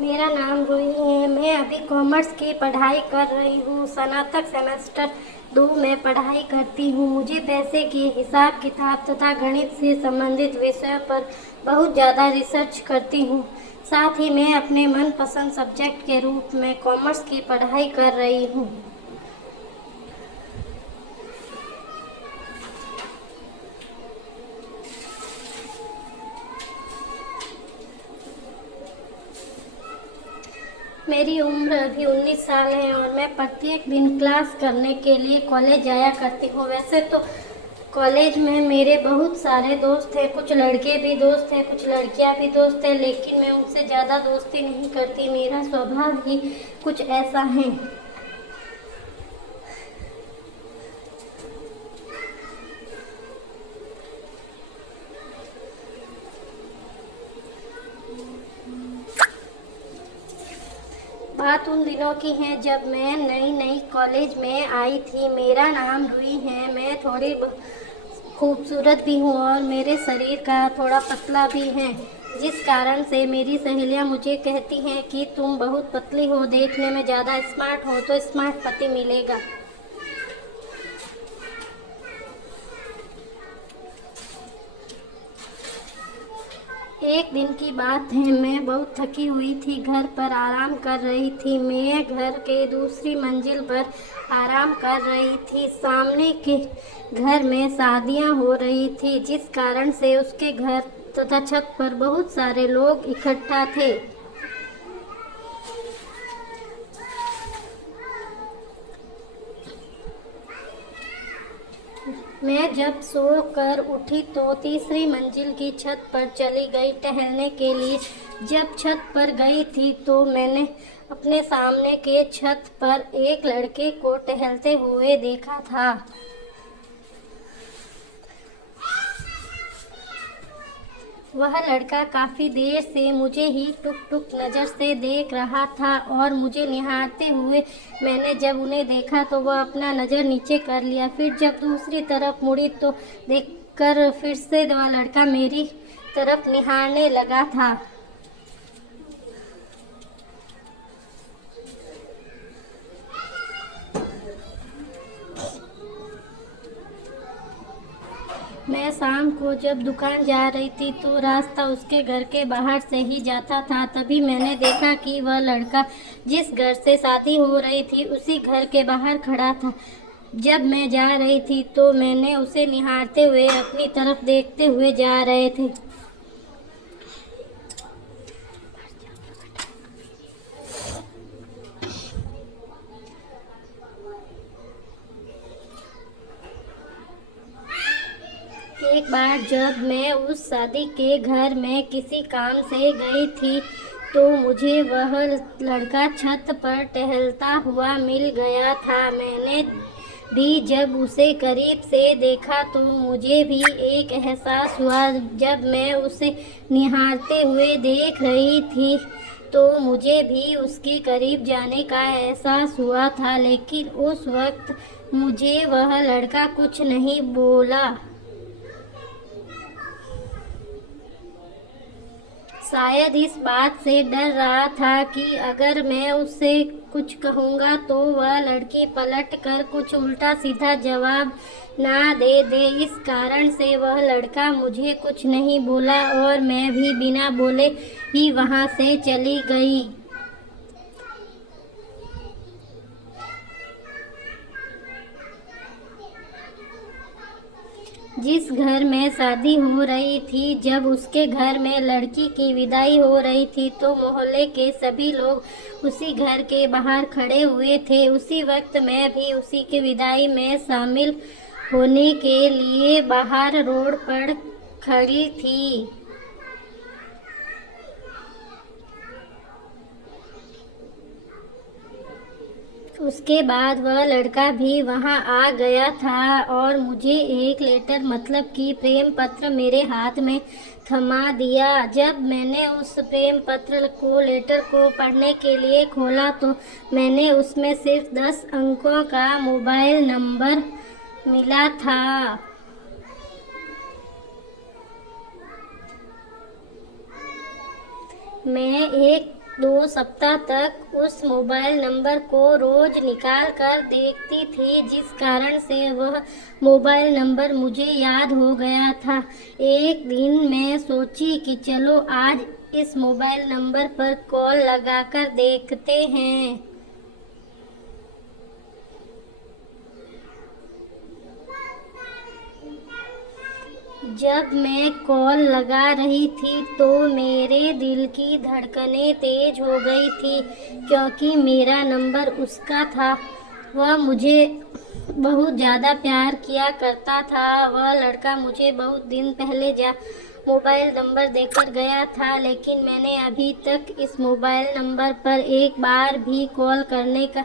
मेरा नाम रूही है। मैं अभी कॉमर्स की पढ़ाई कर रही हूँ। स्नातक सेमेस्टर 2 में पढ़ाई करती हूँ। मुझे पैसे के हिसाब किताब तथा गणित से संबंधित विषयों पर बहुत ज़्यादा रिसर्च करती हूँ। साथ ही मैं अपने मनपसंद सब्जेक्ट के रूप में कॉमर्स की पढ़ाई कर रही हूँ। मेरी उम्र अभी 19 साल है और मैं प्रत्येक दिन क्लास करने के लिए कॉलेज जाया करती हूँ। वैसे तो कॉलेज में मेरे बहुत सारे दोस्त हैं, कुछ लड़के भी दोस्त हैं, कुछ लड़कियां भी दोस्त हैं, लेकिन मैं उनसे ज़्यादा दोस्ती नहीं करती। मेरा स्वभाव ही कुछ ऐसा है। बात उन दिनों की है जब मैं नई नई कॉलेज में आई थी। मेरा नाम रूही है। मैं थोड़ी खूबसूरत भी हूँ और मेरे शरीर का थोड़ा पतला भी है, जिस कारण से मेरी सहेलियाँ मुझे कहती हैं कि तुम बहुत पतली हो, देखने में ज़्यादा स्मार्ट हो तो स्मार्ट पति मिलेगा। एक दिन की बात है, मैं बहुत थकी हुई थी, घर पर आराम कर रही थी। मैं घर के दूसरी मंजिल पर आराम कर रही थी। सामने के घर में शादियां हो रही थी, जिस कारण से उसके घर तथा छत पर बहुत सारे लोग इकट्ठा थे। मैं जब सो कर उठी तो तीसरी मंजिल की छत पर चली गई टहलने के लिए। जब छत पर गई थी तो मैंने अपने सामने के छत पर एक लड़के को टहलते हुए देखा था। वह लड़का काफ़ी देर से मुझे ही टुक टुक नज़र से देख रहा था और मुझे निहारते हुए मैंने जब उन्हें देखा तो वह अपना नज़र नीचे कर लिया। फिर जब दूसरी तरफ मुड़ी तो देखकर फिर से वह लड़का मेरी तरफ निहारने लगा था। मैं शाम को जब दुकान जा रही थी तो रास्ता उसके घर के बाहर से ही जाता था। तभी मैंने देखा कि वह लड़का जिस घर से शादी हो रही थी उसी घर के बाहर खड़ा था। जब मैं जा रही थी तो मैंने उसे निहारते हुए अपनी तरफ देखते हुए जा रहे थे। एक बार जब मैं उस शादी के घर में किसी काम से गई थी तो मुझे वह लड़का छत पर टहलता हुआ मिल गया था। मैंने भी जब उसे करीब से देखा तो मुझे भी एक एहसास हुआ। जब मैं उसे निहारते हुए देख रही थी तो मुझे भी उसके करीब जाने का एहसास हुआ था, लेकिन उस वक्त मुझे वह लड़का कुछ नहीं बोला। शायद इस बात से डर रहा था कि अगर मैं उससे कुछ कहूँगा तो वह लड़की पलट कर कुछ उल्टा सीधा जवाब ना दे। इस कारण से वह लड़का मुझे कुछ नहीं बोला और मैं भी बिना बोले ही वहाँ से चली गई। जिस घर में शादी हो रही थी, जब उसके घर में लड़की की विदाई हो रही थी तो मोहल्ले के सभी लोग उसी घर के बाहर खड़े हुए थे। उसी वक्त मैं भी उसी की विदाई में शामिल होने के लिए बाहर रोड पर खड़ी थी। उसके बाद वह लड़का भी वहां आ गया था और मुझे एक लेटर मतलब कि प्रेम पत्र मेरे हाथ में थमा दिया। जब मैंने उस प्रेम पत्र को लेटर को पढ़ने के लिए खोला तो मैंने उसमें सिर्फ 10 अंकों का मोबाइल नंबर मिला था। मैं एक 2 सप्ताह तक उस मोबाइल नंबर को रोज निकाल कर देखती थी, जिस कारण से वह मोबाइल नंबर मुझे याद हो गया था। एक दिन मैं सोची कि चलो आज इस मोबाइल नंबर पर कॉल लगाकर देखते हैं। जब मैं कॉल लगा रही थी तो मेरे दिल की धड़कनें तेज हो गई थी, क्योंकि मेरा नंबर उसका था। वह मुझे बहुत ज़्यादा प्यार किया करता था। वह लड़का मुझे बहुत दिन पहले मोबाइल नंबर देकर गया था, लेकिन मैंने अभी तक इस मोबाइल नंबर पर एक बार भी कॉल करने का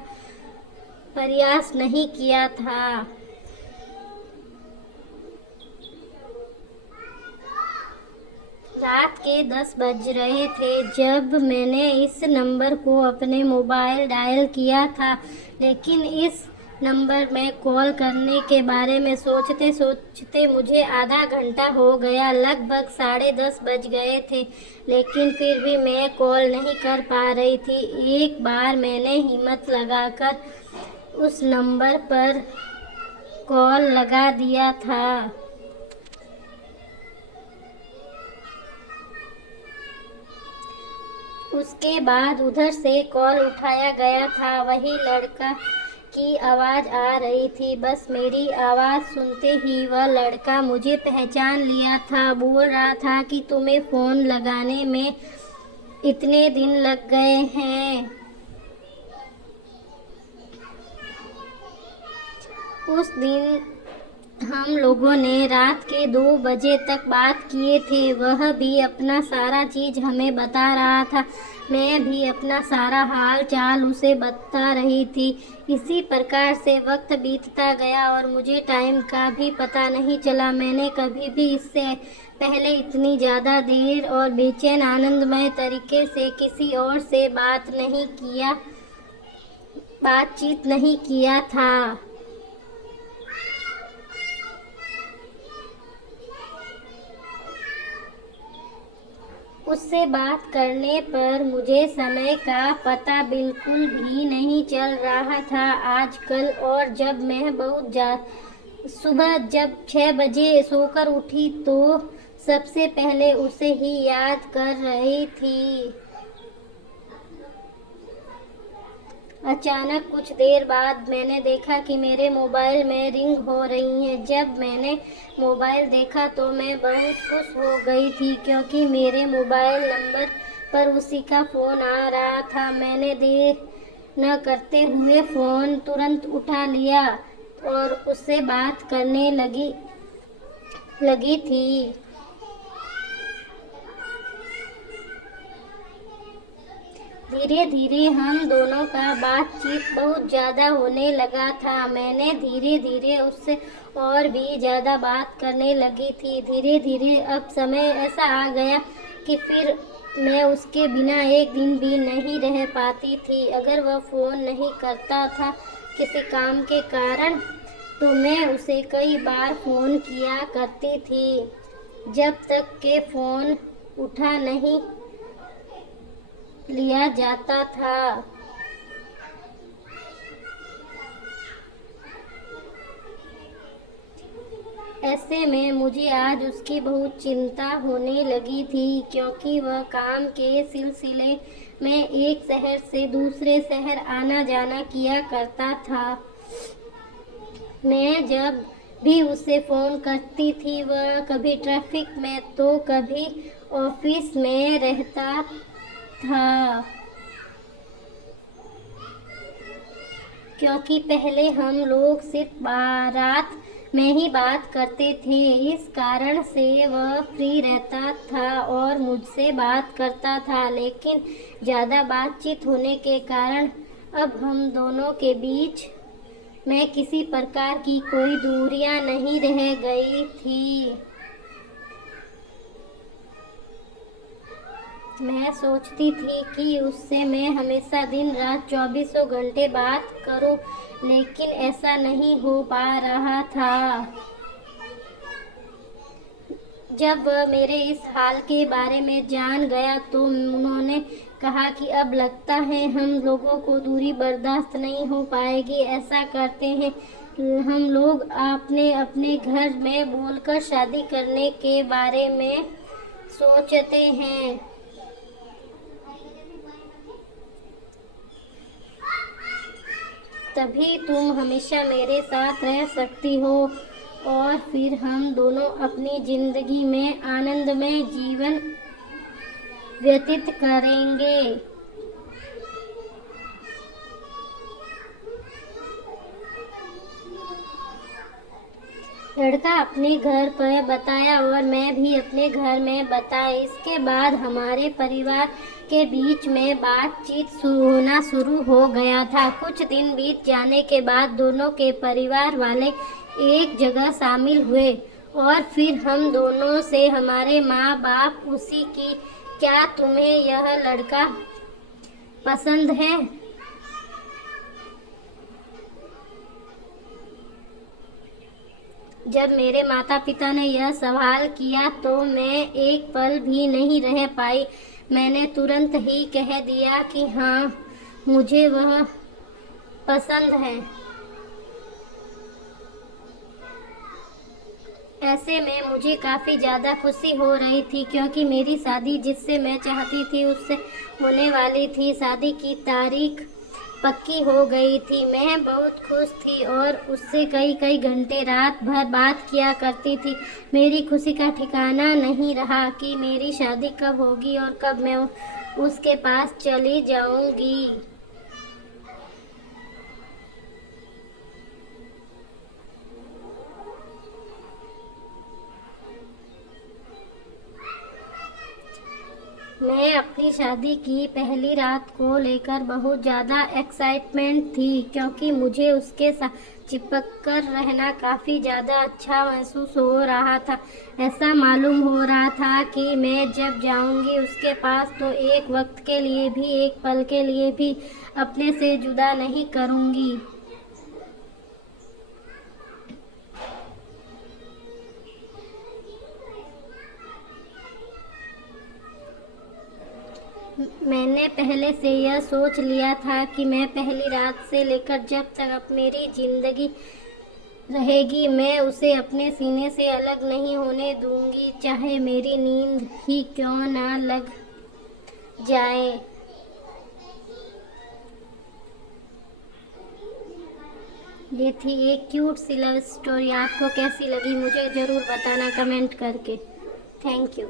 प्रयास नहीं किया था। रात के 10 बज रहे थे जब मैंने इस नंबर को अपने मोबाइल डायल किया था, लेकिन इस नंबर में कॉल करने के बारे में सोचते सोचते मुझे आधा घंटा हो गया। लगभग 10:30 बज गए थे, लेकिन फिर भी मैं कॉल नहीं कर पा रही थी। एक बार मैंने हिम्मत लगाकर उस नंबर पर कॉल लगा दिया था। उसके बाद उधर से कॉल उठाया गया था। वही लड़का की आवाज़ आ रही थी। बस मेरी आवाज़ सुनते ही वह लड़का मुझे पहचान लिया था। बोल रहा था कि तुम्हें फ़ोन लगाने में इतने दिन लग गए हैं। उस दिन हम लोगों ने रात के 2 बजे तक बात किए थे। वह भी अपना सारा चीज़ हमें बता रहा था, मैं भी अपना सारा हाल चाल उसे बता रही थी। इसी प्रकार से वक्त बीतता गया और मुझे टाइम का भी पता नहीं चला। मैंने कभी भी इससे पहले इतनी ज़्यादा देर और बेचैन आनंदमय तरीके से किसी और से बातचीत नहीं किया था। उससे बात करने पर मुझे समय का पता बिल्कुल भी नहीं चल रहा था आजकल। और जब मैं सुबह जब 6 बजे सोकर उठी तो सबसे पहले उसे ही याद कर रही थी। अचानक कुछ देर बाद मैंने देखा कि मेरे मोबाइल में रिंग हो रही है। जब मैंने मोबाइल देखा तो मैं बहुत खुश हो गई थी, क्योंकि मेरे मोबाइल नंबर पर उसी का फ़ोन आ रहा था। मैंने देर न करते हुए फ़ोन तुरंत उठा लिया और उससे बात करने लगी थी। धीरे धीरे हम दोनों का बातचीत बहुत ज़्यादा होने लगा था। मैंने धीरे धीरे उससे और भी ज़्यादा बात करने लगी थी। धीरे धीरे अब समय ऐसा आ गया कि फिर मैं उसके बिना एक दिन भी नहीं रह पाती थी। अगर वह फ़ोन नहीं करता था किसी काम के कारण, तो मैं उसे कई बार फ़ोन किया करती थी, जब तक के फ़ोन उठा नहीं लिया जाता था। ऐसे में मुझे आज उसकी बहुत चिंता होने लगी थी, क्योंकि वह काम के सिलसिले में एक शहर से दूसरे शहर आना जाना किया करता था। मैं जब भी उसे फ़ोन करती थी, वह कभी ट्रैफिक में तो कभी ऑफिस में रहता था। क्योंकि पहले हम लोग सिर्फ रात में ही बात करते थे, इस कारण से वह फ्री रहता था और मुझसे बात करता था। लेकिन ज़्यादा बातचीत होने के कारण अब हम दोनों के बीच में किसी प्रकार की कोई दूरियां नहीं रह गई थी। मैं सोचती थी कि उससे मैं हमेशा दिन रात 24 घंटे बात करूं, लेकिन ऐसा नहीं हो पा रहा था। जब वह मेरे इस हाल के बारे में जान गया तो उन्होंने कहा कि अब लगता है हम लोगों को दूरी बर्दाश्त नहीं हो पाएगी। ऐसा करते हैं, हम लोग अपने अपने घर में बोलकर शादी करने के बारे में सोचते हैं। तभी तुम हमेशा मेरे साथ रह सकती हो और फिर हम दोनों अपनी जिंदगी में आनंदमय जीवन व्यतीत करेंगे। लड़का अपने घर पर बताया और मैं भी अपने घर में बताया। इसके बाद हमारे परिवार के बीच में बातचीत होना शुरू हो गया था। कुछ दिन बीत जाने के बाद दोनों के परिवार वाले एक जगह शामिल हुए और फिर हम दोनों से हमारे माँ बाप उसी की, क्या तुम्हें यह लड़का पसंद है? जब मेरे माता पिता ने यह सवाल किया तो मैं एक पल भी नहीं रह पाई। मैंने तुरंत ही कह दिया कि हाँ, मुझे वह पसंद है। ऐसे में मुझे काफ़ी ज़्यादा खुशी हो रही थी क्योंकि मेरी शादी जिससे मैं चाहती थी उससे होने वाली थी। शादी की तारीख पक्की हो गई थी। मैं बहुत खुश थी और उससे कई घंटे रात भर बात किया करती थी। मेरी खुशी का ठिकाना नहीं रहा कि मेरी शादी कब होगी और कब मैं उसके पास चली जाऊंगी। मैं अपनी शादी की पहली रात को लेकर बहुत ज़्यादा एक्साइटमेंट थी क्योंकि मुझे उसके साथ चिपक कर रहना काफ़ी ज़्यादा अच्छा महसूस हो रहा था। ऐसा मालूम हो रहा था कि मैं जब जाऊंगी उसके पास तो एक वक्त के लिए भी, एक पल के लिए भी अपने से जुदा नहीं करूंगी। मैंने पहले से यह सोच लिया था कि मैं पहली रात से लेकर जब तक अब मेरी ज़िंदगी रहेगी मैं उसे अपने सीने से अलग नहीं होने दूंगी, चाहे मेरी नींद ही क्यों ना लग जाए। ये थी एक क्यूट सी लव स्टोरी। आपको कैसी लगी मुझे ज़रूर बताना कमेंट करके। Thank you.